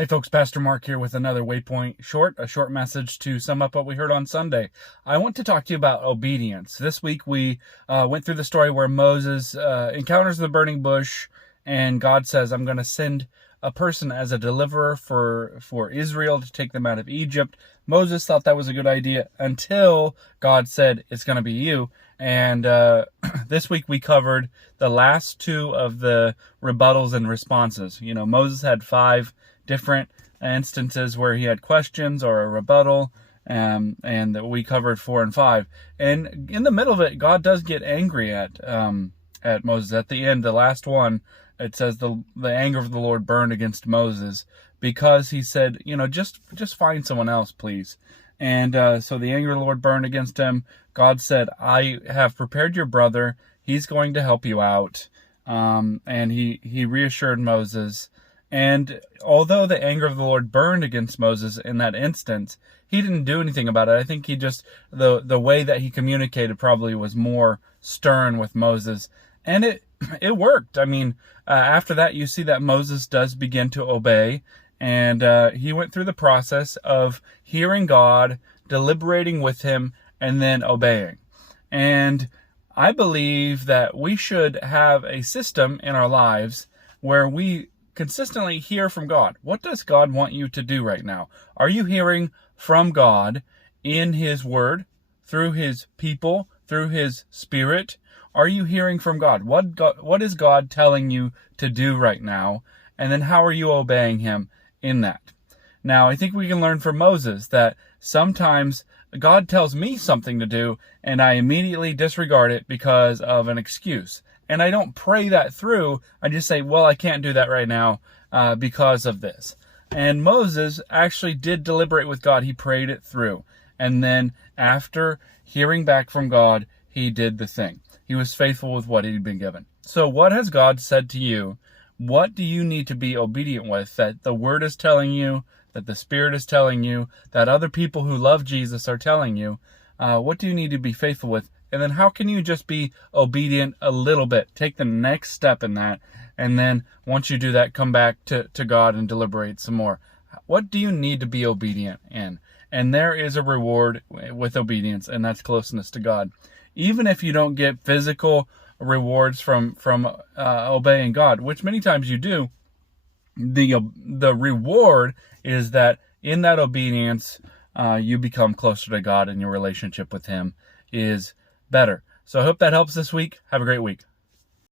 Hey folks, Pastor Mark here with another Waypoint Short, a short message to sum up what we heard on Sunday. I want to talk to you about obedience. This week we went through the story where Moses encounters the burning bush and God says, I'm going to send a person as a deliverer for Israel to take them out of Egypt. Moses thought that was a good idea until God said, it's going to be you. And this week we covered the last two of the rebuttals and responses. You know, Moses had 5 different instances where he had questions or a rebuttal, and we covered 4 and 5. And in the middle of it, God does get angry at Moses. At the end, the last one, it says the anger of the Lord burned against Moses because he said, you know, just find someone else, please. And so the anger of the Lord burned against him. God said, I have prepared your brother. He's going to help you out. And he reassured Moses. And although the anger of the Lord burned against Moses in that instance, he didn't do anything about it. I think he just, the way that he communicated probably was more stern with Moses. And it worked. I mean, after that, you see that Moses does begin to obey. And he went through the process of hearing God, deliberating with him, and then obeying. And I believe that we should have a system in our lives where we consistently hear from God. What does God want you to do right now? Are you hearing from God in His Word, through His people, through His Spirit? Are you hearing from God? What is God telling you to do right now? And then how are you obeying Him in that? Now, I think we can learn from Moses that sometimes God tells me something to do and I immediately disregard it because of an excuse. And I don't pray that through. I just say, well, I can't do that right now because of this. And Moses actually did deliberate with God. He prayed it through. And then after hearing back from God, he did the thing. He was faithful with what he'd been given. So what has God said to you? What do you need to be obedient with that the Word is telling you, that the Spirit is telling you, that other people who love Jesus are telling you? What do you need to be faithful with? And then how can you just be obedient a little bit? Take the next step in that. And then once you do that, come back to God and deliberate some more. What do you need to be obedient in? And there is a reward with obedience, and that's closeness to God. Even if you don't get physical rewards from obeying God, which many times you do, the reward is that in that obedience, you become closer to God and your relationship with Him is better. So I hope that helps this week. Have a great week.